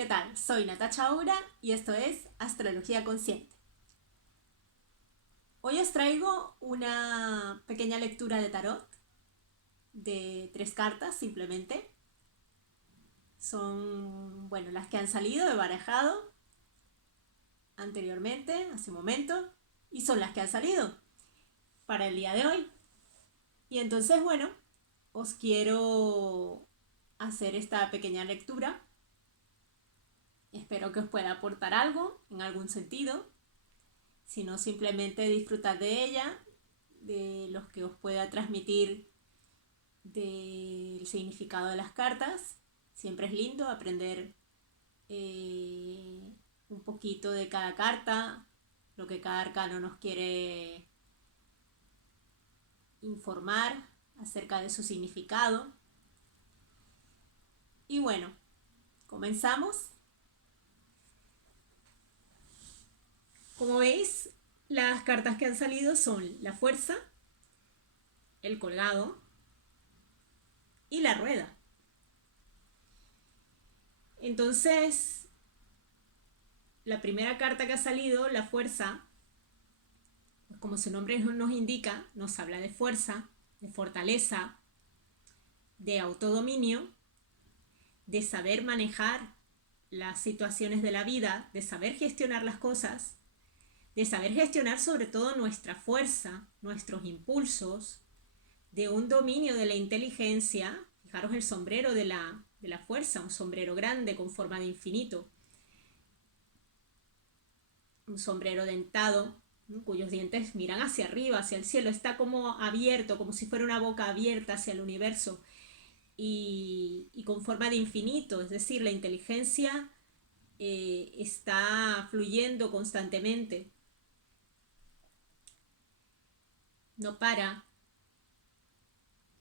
¿Qué tal? Soy Natacha Aura y esto es Astrología Consciente. Hoy os traigo una pequeña lectura de tarot de 3 cartas simplemente. Son, bueno, las que han salido, he barajado anteriormente, hace un momento, y son las que han salido para el día de hoy. Y entonces, bueno, os quiero hacer esta pequeña lectura. Espero que os pueda aportar algo en algún sentido, sino simplemente disfrutar de ella, de los que os pueda transmitir del significado de las cartas. Siempre es lindo aprender un poquito de cada carta, lo que cada arcano nos quiere informar acerca de su significado. Y bueno, comenzamos. Como veis, las cartas que han salido son la fuerza, el colgado y la rueda. Entonces, la primera carta que ha salido, la fuerza, pues como su nombre nos indica, nos habla de fuerza, de fortaleza, de autodominio, de saber manejar las situaciones de la vida, de saber gestionar las cosas, de saber gestionar sobre todo nuestra fuerza, nuestros impulsos, de un dominio de la inteligencia. Fijaros el sombrero de la fuerza, un sombrero grande con forma de infinito, un sombrero dentado, ¿no?, cuyos dientes miran hacia arriba, hacia el cielo, está como abierto, como si fuera una boca abierta hacia el universo, y con forma de infinito, es decir, la inteligencia está fluyendo constantemente, no para.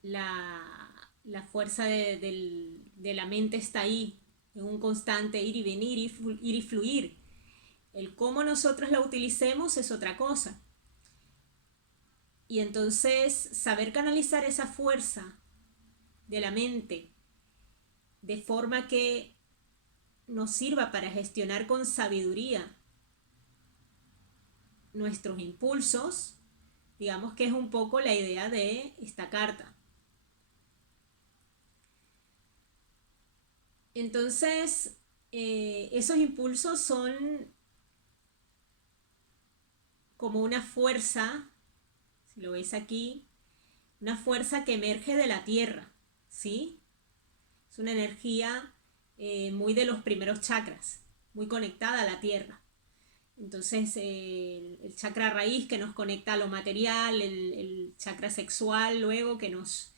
La fuerza de la mente está ahí, en un constante ir y venir, ir y fluir. El cómo nosotros la utilicemos es otra cosa. Y entonces saber canalizar esa fuerza de la mente de forma que nos sirva para gestionar con sabiduría nuestros impulsos, digamos que es un poco la idea de esta carta. Entonces, esos impulsos son como una fuerza, si lo veis aquí, una fuerza que emerge de la tierra, ¿sí? Es una energía muy de los primeros chakras, muy conectada a la tierra. Entonces, el chakra raíz que nos conecta a lo material, el chakra sexual luego que nos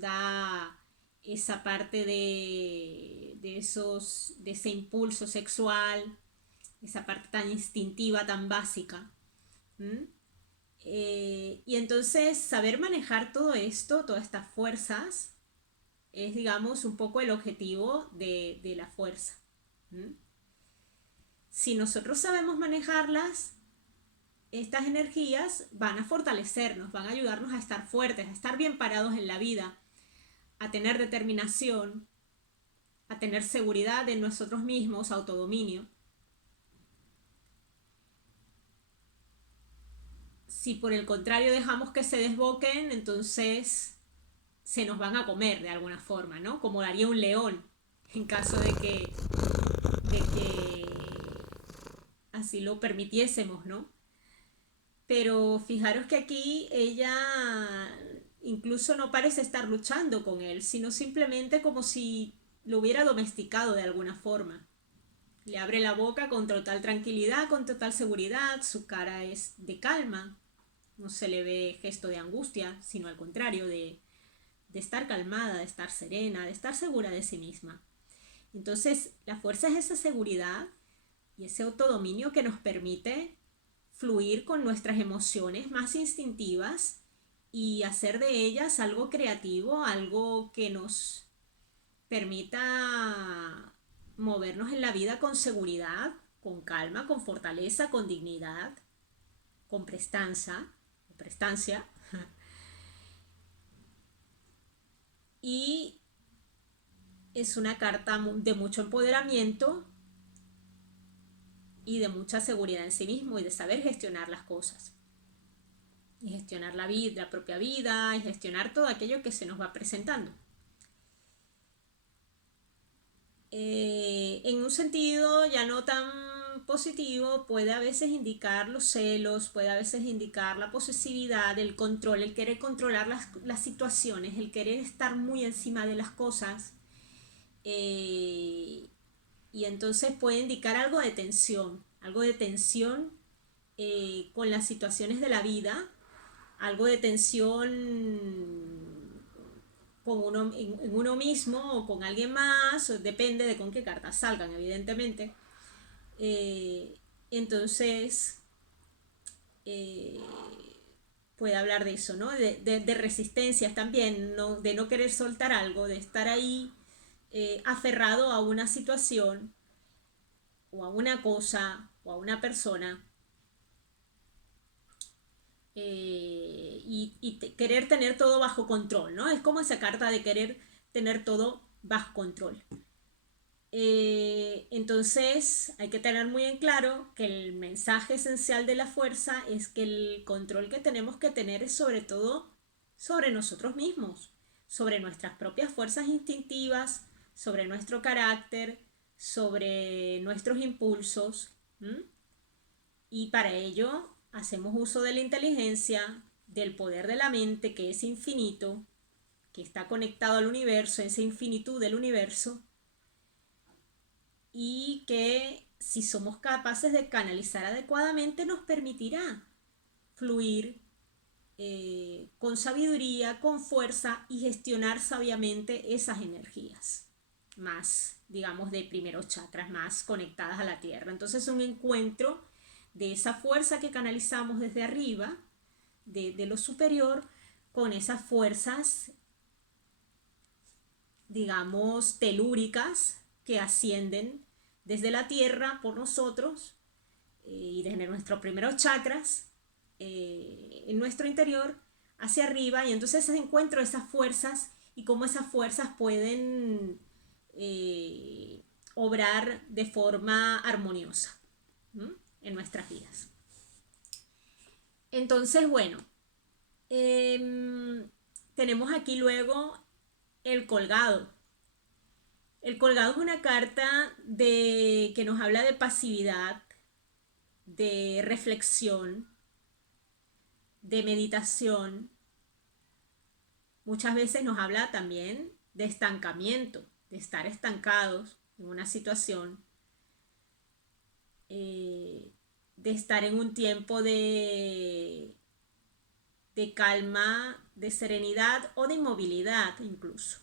da esa parte de ese impulso sexual, esa parte tan instintiva, tan básica. Y entonces saber manejar todo esto, todas estas fuerzas, es, digamos, un poco el objetivo de la fuerza. Si nosotros sabemos manejarlas, estas energías van a fortalecernos, van a ayudarnos a estar fuertes, a estar bien parados en la vida, a tener determinación, a tener seguridad en nosotros mismos, autodominio. Si por el contrario dejamos que se desboquen, entonces se nos van a comer de alguna forma, ¿no? Como haría un león en caso de que así lo permitiésemos, ¿no? Pero fijaros que aquí ella incluso no parece estar luchando con él, sino simplemente como si lo hubiera domesticado de alguna forma. Le abre la boca con total tranquilidad, con total seguridad, su cara es de calma, no se le ve gesto de angustia, sino al contrario, de estar calmada, de estar serena, de estar segura de sí misma. Entonces, la fuerza es esa seguridad y ese autodominio que nos permite fluir con nuestras emociones más instintivas y hacer de ellas algo creativo, algo que nos permita movernos en la vida con seguridad, con calma, con fortaleza, con dignidad, con prestancia. Y es una carta de mucho empoderamiento y de mucha seguridad en sí mismo y de saber gestionar las cosas. Y gestionar la vida, la propia vida, y gestionar todo aquello que se nos va presentando. En un sentido ya no tan positivo, puede a veces indicar los celos, puede a veces indicar la posesividad, el control, el querer controlar las situaciones, el querer estar muy encima de las cosas. eh, y entonces puede indicar algo de tensión con las situaciones de la vida, algo de tensión con en uno mismo o con alguien más, depende de con qué cartas salgan, evidentemente. Eh, entonces, eh, puede hablar de eso, ¿no? De resistencias también, ¿no? De no querer soltar algo, de estar ahí aferrado a una situación o a una cosa o a una persona querer tener todo bajo control, ¿no? Es como esa carta de querer tener todo bajo control. Entonces hay que tener muy en claro que el mensaje esencial de la fuerza es que el control que tenemos que tener es sobre todo sobre nosotros mismos, sobre nuestras propias fuerzas instintivas, sobre nuestro carácter, sobre nuestros impulsos. ¿M? Y para ello hacemos uso de la inteligencia, del poder de la mente que es infinito, que está conectado al universo, esa infinitud del universo, y que si somos capaces de canalizar adecuadamente nos permitirá fluir con sabiduría, con fuerza y gestionar sabiamente esas energías más, digamos, de primeros chakras, más conectadas a la tierra. Entonces un encuentro de esa fuerza que canalizamos desde arriba, de lo superior, con esas fuerzas, digamos, telúricas que ascienden desde la tierra por nosotros y desde nuestros primeros chakras en nuestro interior hacia arriba, y entonces se encuentro esas fuerzas y cómo esas fuerzas pueden obrar de forma armoniosa, ¿m? En nuestras vidas. Entonces, bueno, tenemos aquí luego el colgado. El colgado es una carta que nos habla de pasividad, de reflexión, de meditación. Muchas veces nos habla también de estancamiento, de estar estancados en una situación, de estar en un tiempo de calma, de serenidad o de inmovilidad incluso.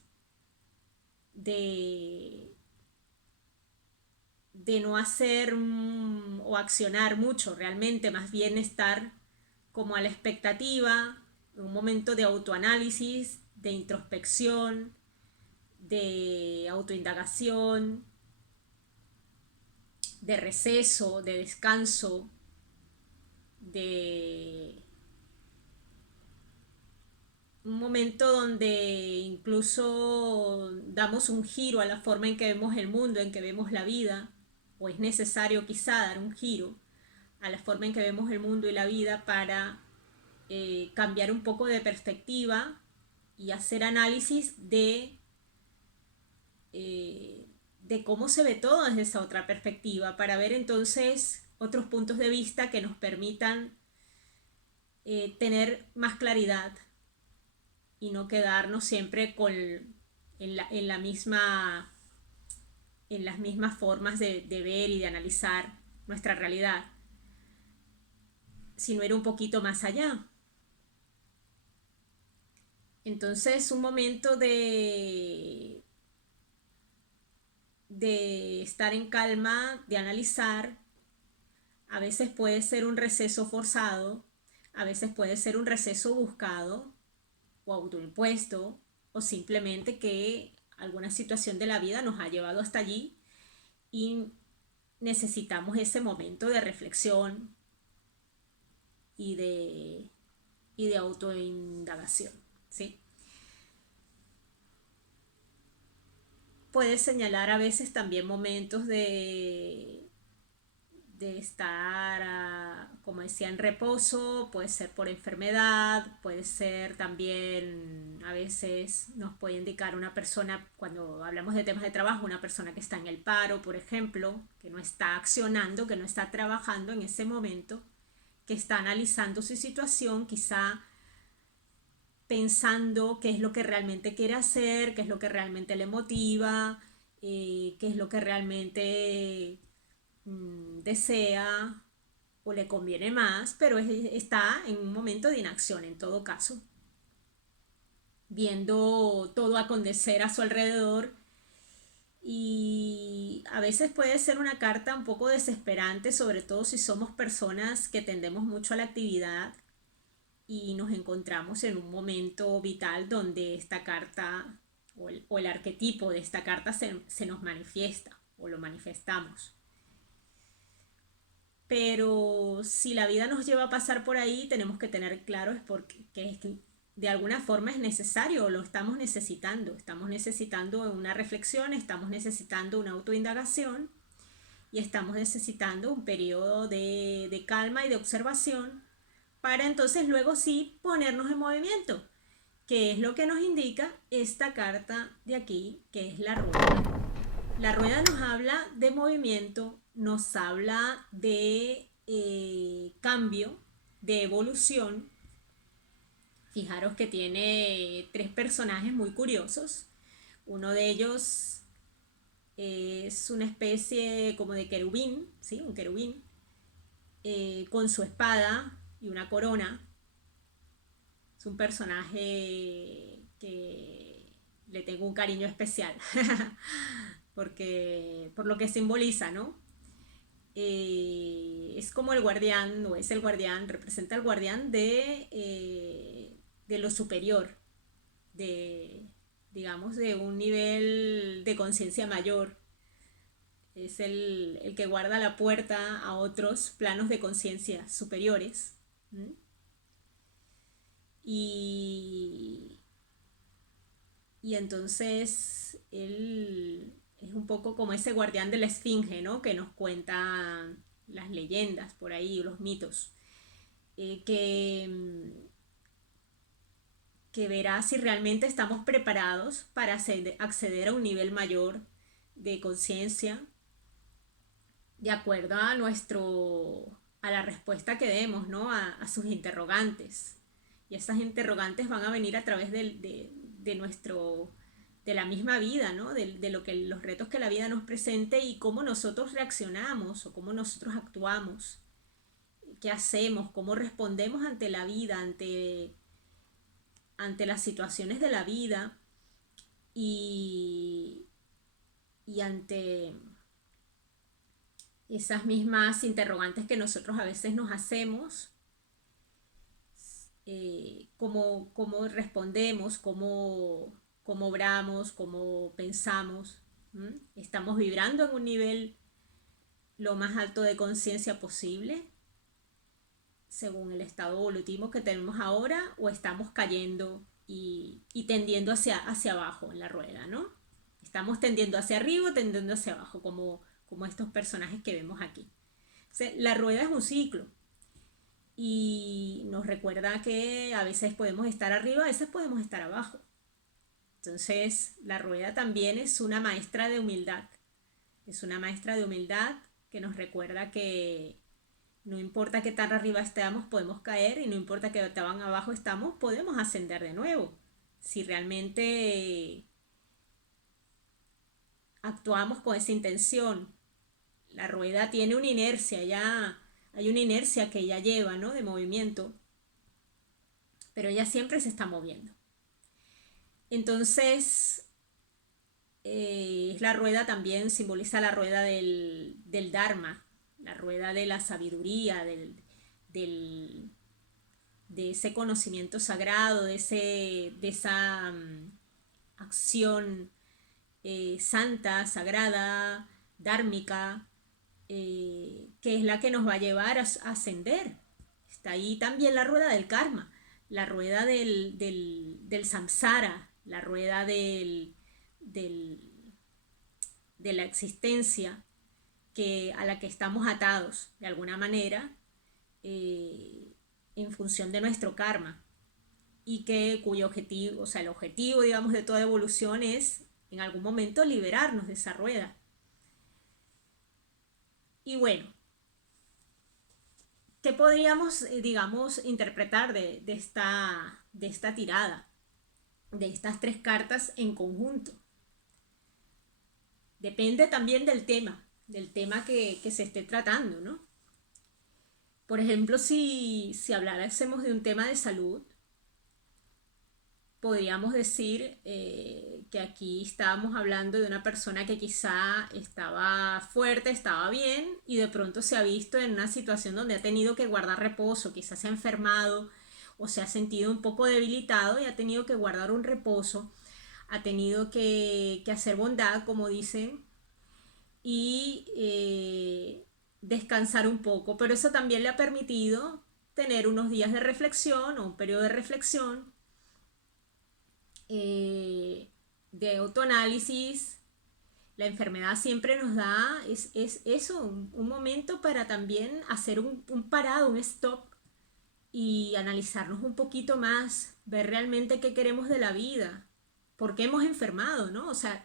De no hacer o accionar mucho, realmente más bien estar como a la expectativa, en un momento de autoanálisis, de introspección, de autoindagación, de receso, de descanso, de un momento donde incluso damos un giro a la forma en que vemos el mundo, en que vemos la vida, o es necesario quizá dar un giro a la forma en que vemos el mundo y la vida para cambiar un poco de perspectiva y hacer análisis de cómo se ve todo desde esa otra perspectiva, para ver entonces otros puntos de vista que nos permitan tener más claridad y no quedarnos siempre en la misma, en las mismas formas de ver y de analizar nuestra realidad, sino ir un poquito más allá. Entonces, un momento de estar en calma, de analizar, a veces puede ser un receso forzado, a veces puede ser un receso buscado o autoimpuesto, o simplemente que alguna situación de la vida nos ha llevado hasta allí y necesitamos ese momento de reflexión y de autoindagación, ¿sí? puede señalar a veces también momentos de estar, como decía, en reposo, puede ser por enfermedad, puede ser también, a veces nos puede indicar una persona, cuando hablamos de temas de trabajo, una persona que está en el paro, por ejemplo, que no está accionando, que no está trabajando en ese momento, que está analizando su situación, quizá pensando qué es lo que realmente quiere hacer, qué es lo que realmente le motiva, qué es lo que realmente desea o le conviene más, pero está en un momento de inacción en todo caso, viendo todo acontecer a su alrededor. Y a veces puede ser una carta un poco desesperante, sobre todo si somos personas que tendemos mucho a la actividad y nos encontramos en un momento vital donde esta carta o el arquetipo de esta carta se nos manifiesta o lo manifestamos. Pero si la vida nos lleva a pasar por ahí, tenemos que tener claro es porque que de alguna forma es necesario, lo estamos necesitando una reflexión, estamos necesitando una autoindagación y estamos necesitando un periodo de calma y de observación para entonces luego sí ponernos en movimiento, que es lo que nos indica esta carta de aquí, que es la rueda. La rueda nos habla de movimiento, nos habla de cambio, de evolución. Fijaros que tiene tres personajes muy curiosos. Uno de ellos es una especie como de querubín, ¿sí? Un querubín, con su espada y una corona. Es un personaje que le tengo un cariño especial, porque por lo que simboliza, ¿no? Es como el guardián, o es el guardián, representa el guardián de lo superior, de, digamos, de un nivel de conciencia mayor. Es el que guarda la puerta a otros planos de conciencia superiores. ¿Mm? Y, y entonces él es un poco como ese guardián de la esfinge, ¿no? Que nos cuenta las leyendas por ahí, los mitos, eh, que, que verá si realmente estamos preparados para acceder a un nivel mayor de conciencia, de acuerdo a a la respuesta que demos, ¿no? A sus interrogantes. Y esas interrogantes van a venir a través de nuestro, de la misma vida, ¿no? De lo que los retos que la vida nos presente y cómo nosotros reaccionamos o cómo nosotros actuamos, qué hacemos, cómo respondemos ante la vida, ante las situaciones de la vida y, y ante esas mismas interrogantes que nosotros a veces nos hacemos, cómo respondemos, cómo obramos, cómo pensamos. ¿Mm? Estamos vibrando en un nivel lo más alto de conciencia posible, según el estado evolutivo que tenemos ahora, o estamos cayendo y tendiendo hacia abajo en la rueda, ¿no? Estamos tendiendo hacia arriba o tendiendo hacia abajo, como estos personajes que vemos aquí. O sea, la rueda es un ciclo y nos recuerda que a veces podemos estar arriba, a veces podemos estar abajo. Entonces, la rueda también es una maestra de humildad. Es una maestra de humildad que nos recuerda que no importa qué tan arriba estemos, podemos caer y no importa qué tan abajo estamos, podemos ascender de nuevo. Si realmente actuamos con esa intención. La rueda tiene una inercia, ya hay una inercia que ella lleva, ¿no? De movimiento, pero ella siempre se está moviendo. Entonces, la rueda también simboliza la rueda del Dharma, la rueda de la sabiduría, del, de ese conocimiento sagrado, de esa acción santa, sagrada, dármica, que es la que nos va a llevar a ascender. Está ahí también la rueda del karma, la rueda del samsara, la rueda del de la existencia a la que estamos atados de alguna manera en función de nuestro karma y cuyo objetivo, o sea, el objetivo, digamos, de toda evolución es en algún momento liberarnos de esa rueda. Y bueno, ¿qué podríamos, digamos, interpretar de esta tirada, de estas tres cartas en conjunto? Depende también del tema que se esté tratando, ¿no? Por ejemplo, si hablásemos de un tema de salud, podríamos decir que aquí estábamos hablando de una persona que quizá estaba fuerte, estaba bien y de pronto se ha visto en una situación donde ha tenido que guardar reposo, quizás se ha enfermado o se ha sentido un poco debilitado y ha tenido que guardar un reposo, ha tenido que hacer bondad, como dicen, y descansar un poco, pero eso también le ha permitido tener unos días de reflexión o un periodo de reflexión, de autoanálisis. La enfermedad siempre nos da, es eso, un momento para también hacer un parado, un stop y analizarnos un poquito más, ver realmente qué queremos de la vida, por qué hemos enfermado, ¿no? O sea,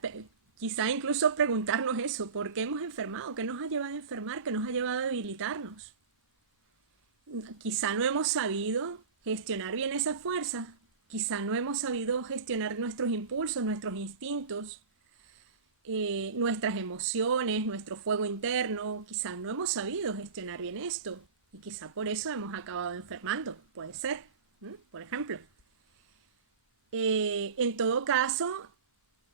quizá incluso preguntarnos eso, ¿por qué hemos enfermado? ¿Qué nos ha llevado a enfermar? ¿Qué nos ha llevado a debilitarnos? Quizá no hemos sabido gestionar bien esa fuerza, quizá no hemos sabido gestionar nuestros impulsos, nuestros instintos, nuestras emociones, nuestro fuego interno, quizá no hemos sabido gestionar bien esto y quizá por eso hemos acabado enfermando, puede ser, por ejemplo. En todo caso,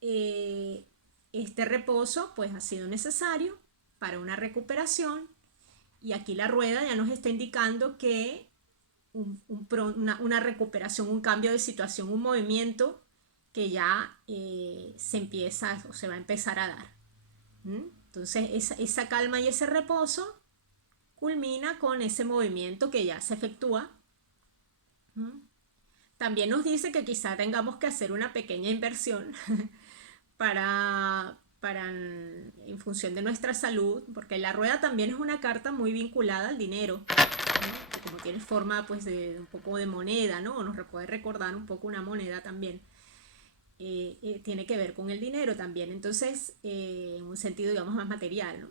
este reposo pues ha sido necesario para una recuperación y aquí la rueda ya nos está indicando que una recuperación, un cambio de situación, un movimiento que ya se empieza o se va a empezar a dar. Entonces esa calma y ese reposo culmina con ese movimiento que ya se efectúa. También nos dice que quizá tengamos que hacer una pequeña inversión en función de nuestra salud, porque la rueda también es una carta muy vinculada al dinero, ¿no? Como tiene forma pues de un poco de moneda, ¿no? Nos puede recordar un poco una moneda también. Tiene que ver con el dinero también, entonces en un sentido digamos más material, ¿no?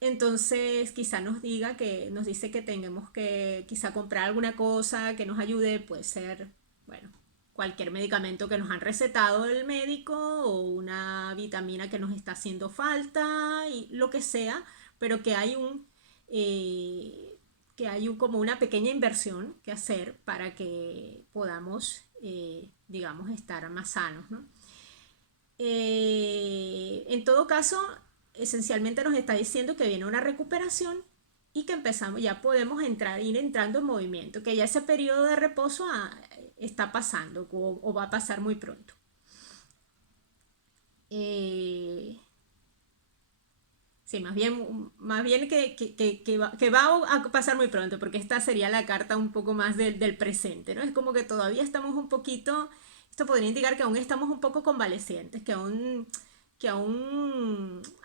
Entonces quizá nos dice que tengamos que quizá comprar alguna cosa que nos ayude, puede ser, bueno, cualquier medicamento que nos han recetado el médico o una vitamina que nos está haciendo falta y lo que sea, pero que hay como una pequeña inversión que hacer para que podamos, digamos, estar más sanos, ¿no? En todo caso, esencialmente nos está diciendo que viene una recuperación y que ya podemos ir entrando en movimiento, que ya ese periodo de reposo está pasando o va a pasar muy pronto. Sí, más bien que va a pasar muy pronto, porque esta sería la carta un poco más del presente, ¿no? Es como que todavía estamos un poquito, esto podría indicar que aún estamos un poco convalecientes, que aún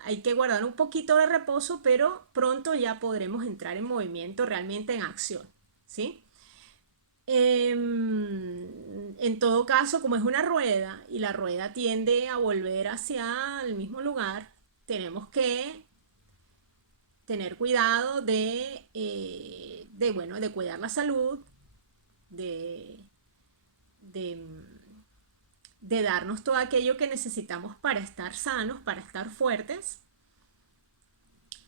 hay que guardar un poquito de reposo, pero pronto ya podremos entrar en movimiento, realmente en acción, ¿sí? En todo caso, como es una rueda y la rueda tiende a volver hacia el mismo lugar, tenemos que tener cuidado bueno, de cuidar la salud, de, de, de darnos todo aquello que necesitamos para estar sanos, para estar fuertes,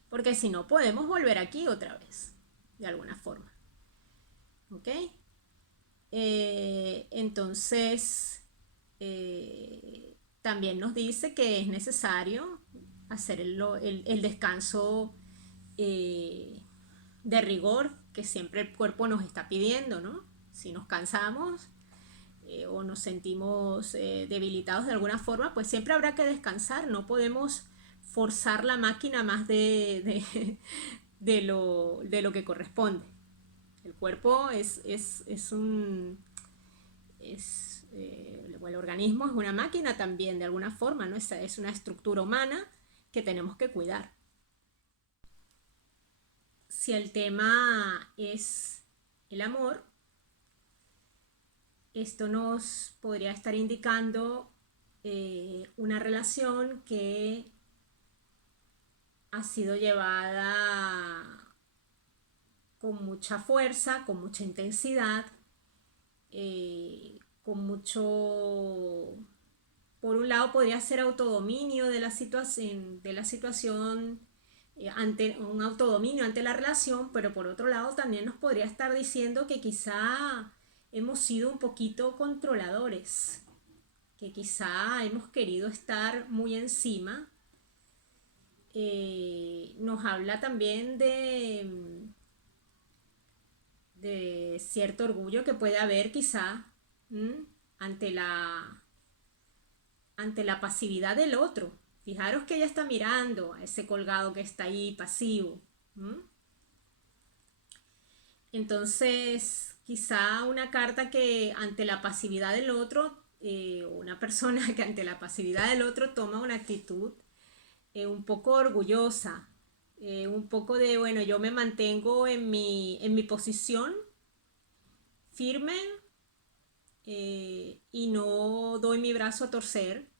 porque si no podemos volver aquí otra vez, de alguna forma. ¿Ok? Entonces, también nos dice que es necesario hacer el descanso de rigor que siempre el cuerpo nos está pidiendo, ¿no? Si nos cansamos o nos sentimos debilitados de alguna forma, pues siempre habrá que descansar, no podemos forzar la máquina más de lo que corresponde. El cuerpo es o el organismo es una máquina también, de alguna forma, ¿no? Es una estructura humana que tenemos que cuidar. Si el tema es el amor, esto nos podría estar indicando una relación que ha sido llevada con mucha fuerza, con mucha intensidad, con mucho... Por un lado podría ser autodominio de la situación ante un autodominio ante la relación, pero por otro lado también nos podría estar diciendo que quizá hemos sido un poquito controladores, que quizá hemos querido estar muy encima. Nos habla también de cierto orgullo que puede haber quizá ante ante la pasividad del otro. Fijaros que ella está mirando a ese colgado que está ahí pasivo. ¿M? Entonces, quizá una carta que ante la pasividad del otro, una persona que ante la pasividad del otro toma una actitud un poco orgullosa, un poco de, bueno, yo me mantengo en mi posición firme y no doy mi brazo a torcer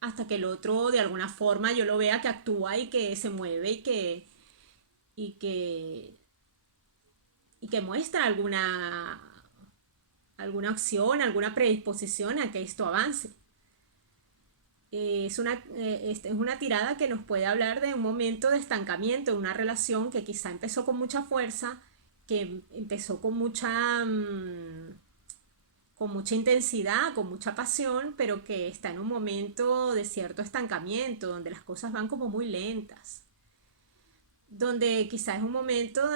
hasta que el otro de alguna forma yo lo vea que actúa y que se mueve y que, y que muestra alguna acción, alguna predisposición a que esto avance. Es una tirada que nos puede hablar de un momento de estancamiento, de una relación que quizá empezó con mucha fuerza, que empezó con mucha intensidad, con mucha pasión, pero que está en un momento de cierto estancamiento, donde las cosas van como muy lentas, donde quizás es un momento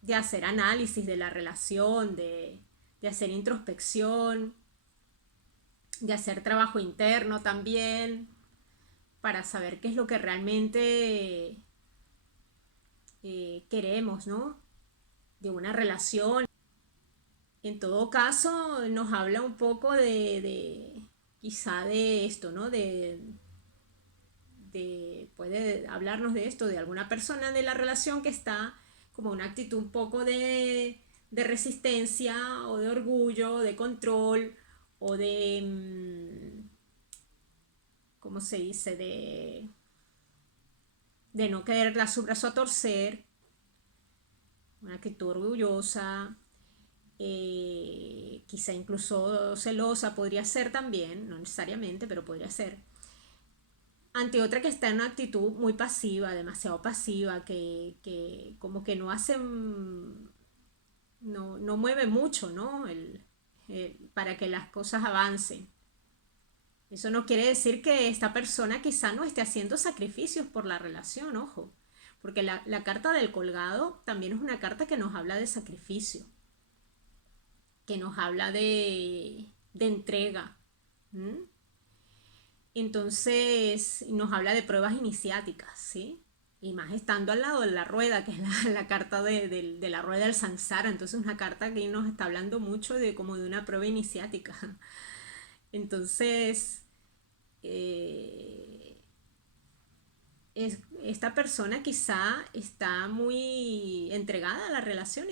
de hacer análisis de la relación, de hacer introspección, de hacer trabajo interno también, para saber qué es lo que realmente queremos, ¿no? De una relación. En todo caso, nos habla un poco quizá de esto, ¿no? Puede hablarnos de esto, de alguna persona de la relación que está como una actitud un poco de resistencia o de orgullo, de control o ¿cómo se dice? De no querer dar su brazo a torcer, una actitud orgullosa, quizá incluso celosa podría ser también, no necesariamente, pero podría ser. Ante otra que está en una actitud muy pasiva, demasiado pasiva, que como que no hace, no mueve mucho, ¿no? Para que las cosas avancen. Eso no quiere decir que esta persona quizá no esté haciendo sacrificios por la relación, ojo. Porque la carta del colgado también es una carta que nos habla de sacrificio, que nos habla de entrega. ¿Mm? Entonces nos habla de pruebas iniciáticas, ¿sí? Y más estando al lado de la rueda, que es la carta de la rueda del samsara. Entonces una carta que nos está hablando mucho de como de una prueba iniciática. Entonces, eh, esta persona quizá está muy entregada a la relación,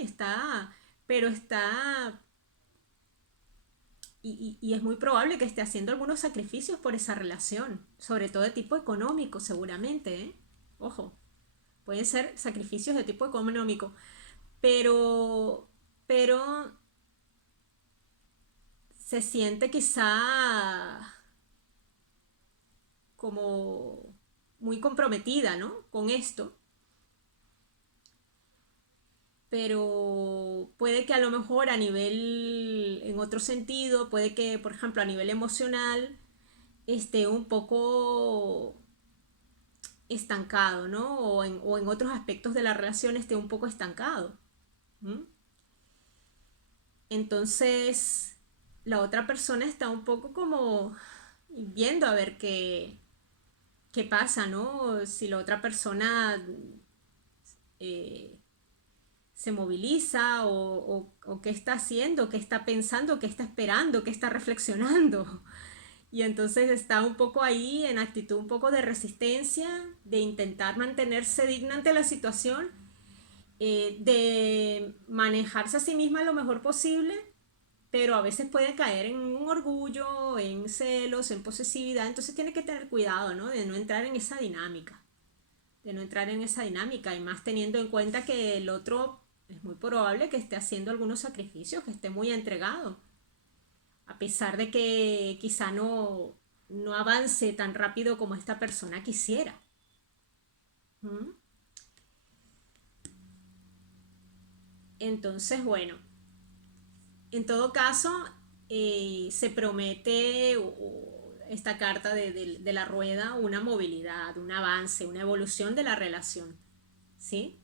pero está y es muy probable que esté haciendo algunos sacrificios por esa relación, sobre todo de tipo económico, seguramente, ¿eh? Ojo, pueden ser sacrificios de tipo económico, pero, pero se siente quizá como muy comprometida, ¿no? Con esto, pero puede que a lo mejor a nivel, en otro sentido, puede que, por ejemplo, a nivel emocional, esté un poco estancado, ¿no? O en otros aspectos de la relación esté un poco estancado. ¿M? Entonces, la otra persona está un poco como viendo a ver qué pasa, ¿no? Si la otra persona eh, se moviliza o qué está haciendo, qué está pensando, qué está esperando, qué está reflexionando. Y entonces está un poco ahí en actitud un poco de resistencia, de intentar mantenerse digna ante la situación, de manejarse a sí misma lo mejor posible, pero a veces puede caer en un orgullo, en celos, en posesividad. Entonces tiene que tener cuidado, ¿no? De no entrar en esa dinámica, de no entrar en esa dinámica, y más teniendo en cuenta que el otro es muy probable que esté haciendo algunos sacrificios, que esté muy entregado, a pesar de que quizá no avance tan rápido como esta persona quisiera. ¿Mm? Entonces, bueno, en todo caso, se promete esta carta de la rueda una movilidad, un avance, una evolución de la relación, ¿sí?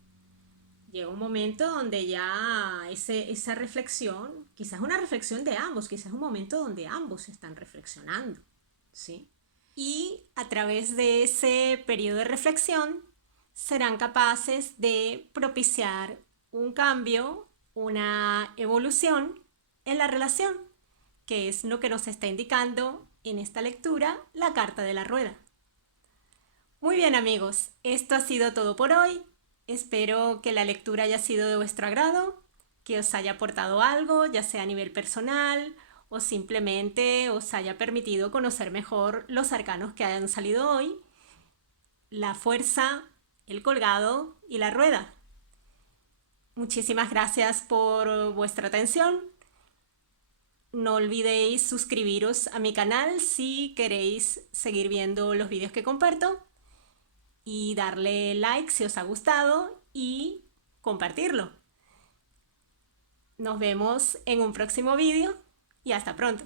Llega un momento donde ya esa reflexión, quizás una reflexión de ambos, quizás un momento donde ambos están reflexionando, ¿sí? Y a través de ese periodo de reflexión serán capaces de propiciar un cambio, una evolución en la relación, que es lo que nos está indicando en esta lectura la carta de la rueda. Muy bien, amigos, esto ha sido todo por hoy. Espero que la lectura haya sido de vuestro agrado, que os haya aportado algo, ya sea a nivel personal o simplemente os haya permitido conocer mejor los arcanos que hayan salido hoy: la fuerza, el colgado y la rueda. Muchísimas gracias por vuestra atención. No olvidéis suscribiros a mi canal si queréis seguir viendo los vídeos que comparto, y darle like si os ha gustado y compartirlo. Nos vemos en un próximo vídeo y hasta pronto.